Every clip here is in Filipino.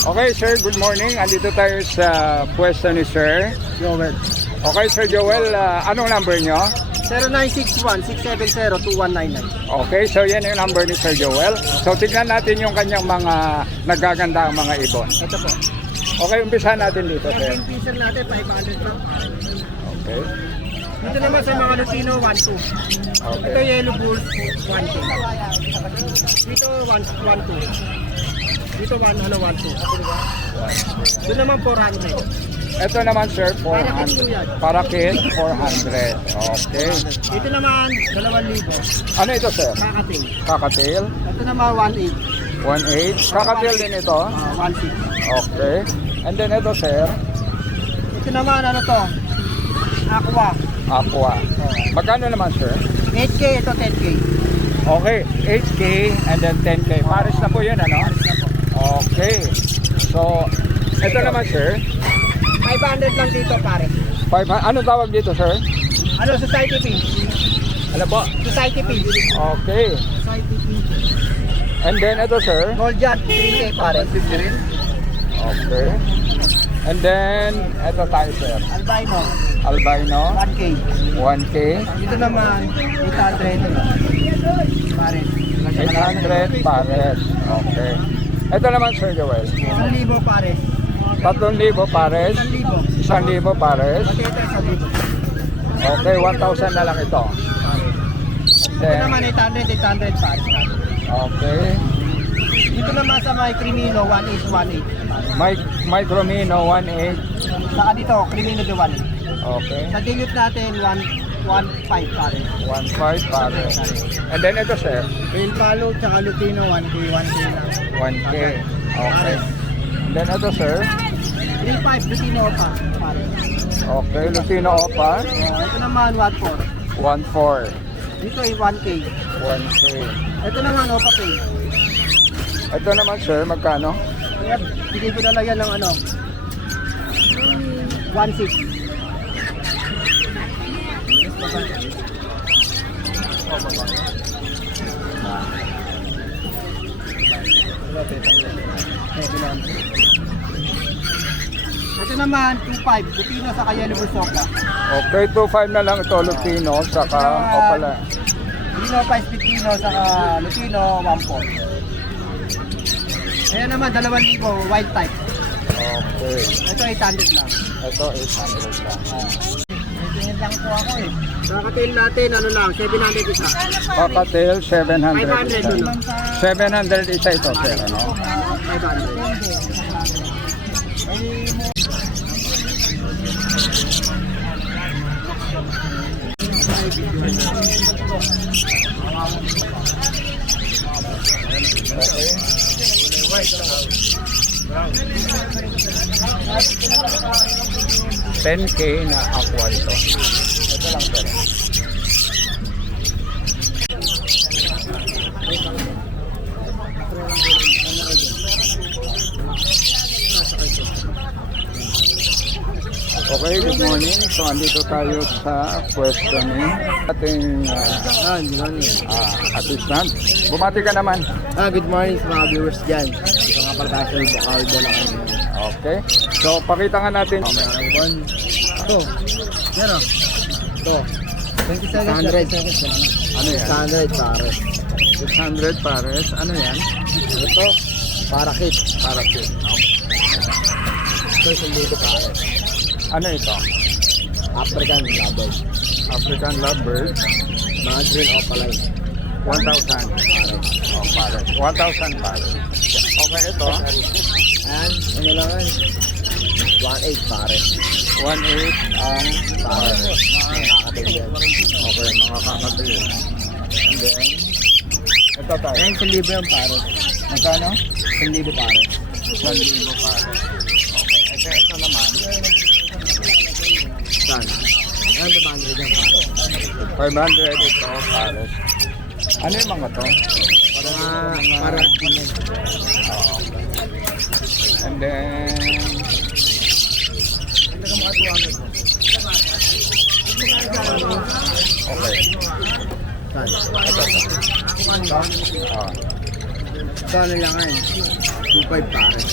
Okay, sir, good morning. Andito tayo sa pwesto ni Sir Joel. Okay, Sir Joel, anong number nyo? 0961-670-2199. Okay, so yan yung number ni Sir Joel. So tignan natin yung kanyang mga nagaganda ang mga ibon. Ito po. Okay, umpisa natin dito, sir. Yung pieces natin, 500 lang. Okay. Dito naman sa mga Lutino, 1-2. Okay. Ito Yellow Bulls, 1-2. Dito, 1-2. Dito, 1-2. Dito naman, 400. Ito naman, sir, 400. Parakit Parakit, 400. Okay. Dito naman, 2,000. Ano ito, sir? Kakating. Kakatail, Ito naman, 1-8. 1.8. Kakatail din ito. 1-6. Okay. And then ito, sir, Ito naman, ano to? Aqua. Aqua. Magkano naman, sir? 8K, ito 10K. Okay, 8K and then 10K. Pares na po yun, ano? Okay. So, ito naman, sir. 500 lang dito, pare. 500. Ano tawag dito, sir? Ano, society fee? Ano po? Society fee. Okay. Society fee. And then ito, sir. Gold jet, 3K, pare. Okay. And then, ito tayo, sir. Albino, Albino, 1K. 1K. Dito naman, 800. Pare. 800 pares. Okay. Ito naman, Sir Joel. 1,000, pare. 3,000 pares. 1,000. 1,000 pares. Pati ito, 1,000. Okay, 1,000 na lang ito. And Dito then, naman, 800, pare. okay. Dito naman sa may Crimino, 1,818. Micromino, 1.8. Saka dito, Crimino de 1. Okay. Sa dilute natin, 1,500, pare. 1.5 pares. And then ito, sir. Pale Palo, tsaka Lutino, 1K, 1K lang. 1K. Okay. And then ito, sir. 3,500, Lutino pa, pare. Okay, Lutino Opa. Ito naman, 1,400. 1.4. Dito ay 1K. 1K. Ito naman, Opa Pay. Ito naman, sir, magkano? Kaya, bigay ko na lang yan ng ano, 1,600. Ito naman, 2,500. Lutino sa Yellow Busoka. Okay, 2.5 na lang ito, Lutino, saka Opala. Lutino, 5 Lutino, saka Lutino, 1,400. Ayan naman, 2,000, wild type. Okay. Ito, 800 lang. Ito, 800 lang. Tingin lang po ako eh. Kakatail natin, ano lang, 700 isa. Kakatail, 700 500 isa. yun. 700 isa ito, sir, ano? 500. Okay. 10K na aqua ito. Ito lang, sir. Okay, good morning. So, andito tayo sa pwesto ni ating assistant. Bumati ka naman. Good morning sa mga viewers dyan. Ito nga pala tayo sa Bacardo lang. Okay. So, pakita nga natin. Ito. Yan o. Ito. 20 seconds. 100. Ano yan? 600 pare. 600 pares. Ano yan? Ito. Parakit. Parakit. Ito isang dito pare. Ano ito? African lovers. African lovebird. Mga green opaline. 1,000 pares. Oh, pares. 1,000 pares. Okay, ito. And ano lang yan? 1,800 pare. 1,800 ang pares. Nakakatigil. Okay, mga kakatail. And then, ito tayo. Ayan, 1,000 yan pare. Magkano? 1,000 pare. 1,000 pares. Okay, ito naman. Saan? Ayan, 500 yan pare. 500 ito pares. Ano yung mga to? Para And then, okay. Saan? Ito. Ito ano lang yan. 2.5 pares.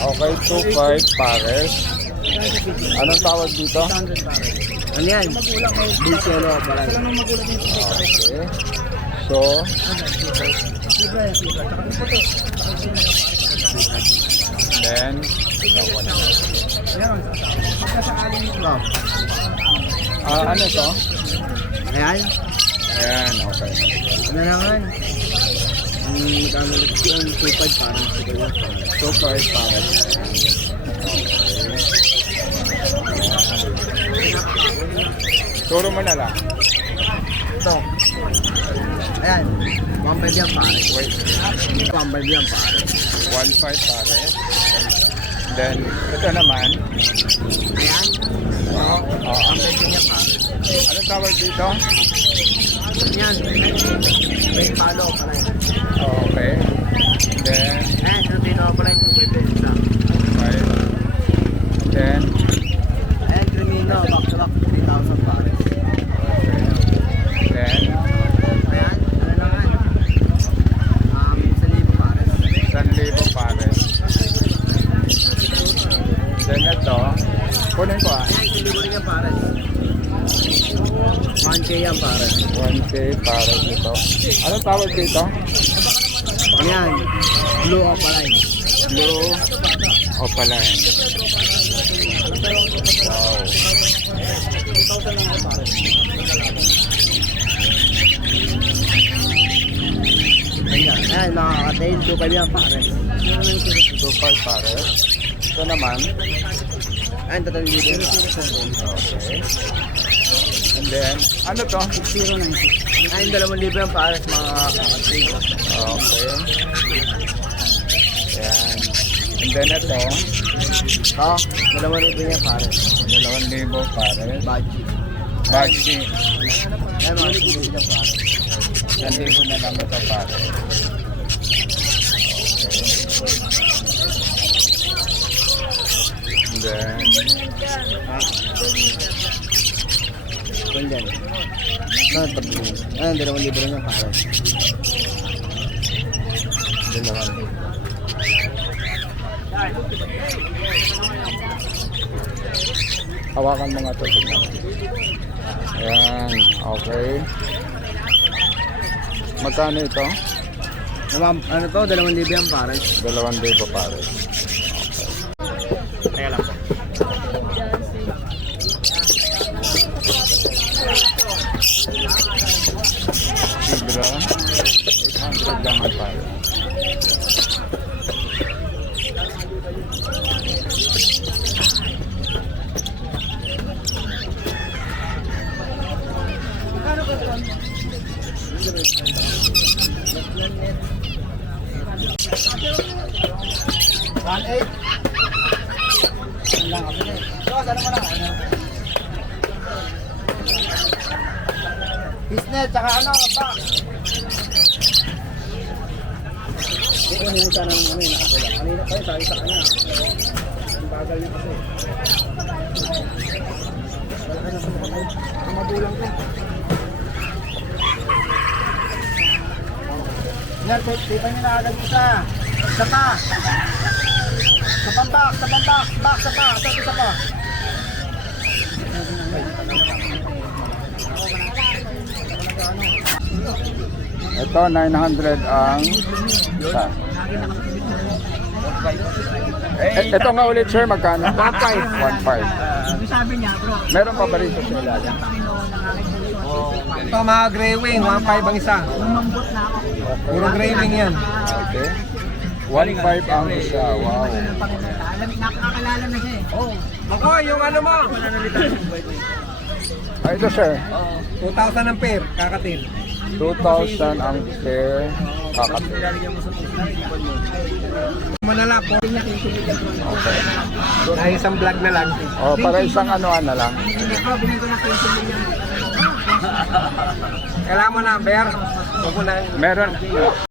Okay, 2.5 pares. Anong tawag dito? 100 pares. Ano yan? Bulls yellow pala. Okay. So, then, ano ito? Ayan. Ayan, okay. Ano lang yan? Magkano ulit yun? 2.5 parang siguro. 2.5 pares. Turo mo na lang. Ito. Ayan. 1.5 yan pare. Wait, 1.5 yan pare. 1.5 pares. Then, ito naman. Ayan. Oo. 1.5 yan pare. Anong tawag dito? Yan. May palo pala yan. Okay. Then, Ayan. Ito pala yung 2.5 yan isa. 5. Then, Ayan. Crimino. Back to back. 3,000 pare. then, Ayan. Ano lang yan? 1,000 pare. 1,000 pares. Then, ito. Kunin ko ah. Ayan. 1,000 rin yan pare. 1K yan pare. 1K pares ito. Anong tawag dito? Ayan. Blue opaline. Blue opaline. Wow. Ayan. Ayan. Mga kakatail. 2.5 yan pare. 2.5 pares. Ito naman. Ayan. Total dito yan pare. Okay. And then, ano to? 6,090. Ayan. 2,000 yan pare. Mga kakatail. Okay. Ayan. And then ito, Oh, 2,000 yan pare. 2,000 pares. Budget. Bagsi. Ayan mga 6,000 yan pare. 1,000 na lang ito pares. Okay. And then, Ganyan. Ayan, 2,000 rin yan pare. 2,000. Hawakan mo nga ito. Tingnan. Ayan, okay. Magkano ito? Ano to? 2,000 yan pare. 2,000 pares. Kaya lang po. Tigra, 800 lang ang pares. Business, tsaka ano, ba? Hindi ko hinita ng ano yung nakapula. Kanina pa yun, sabi sa kanya. Ang bagal niya kasi. Wala ka na sa mga ang magulang ko. Yan, tipa niyo na agad isa. Isa pa. Sa pambak, sa pambak. Bak, sa pa. Ito, isa pa. Ito, 900 ang isa. Ito nga ulit, sir, magkano? 1.5. 1.5. Sabi niya, bro. Meron pa ba rin sa ilalim? Ito mga gray wing, 1.5 ang isa. Puro gray wing yan. Okay. 1.5 ang isa. Wow. Nakakalala na siya eh. Oh. Ako, yung ano mo? Ah, ito, sir. 2,000 ang pair, kakatil. 2,000 ang pair. Kakatil. Manala po. Okay. Dahil isang vlog na lang. O, para isang anuan na lang. Kailangan mo number. Huwag mo na. Meron.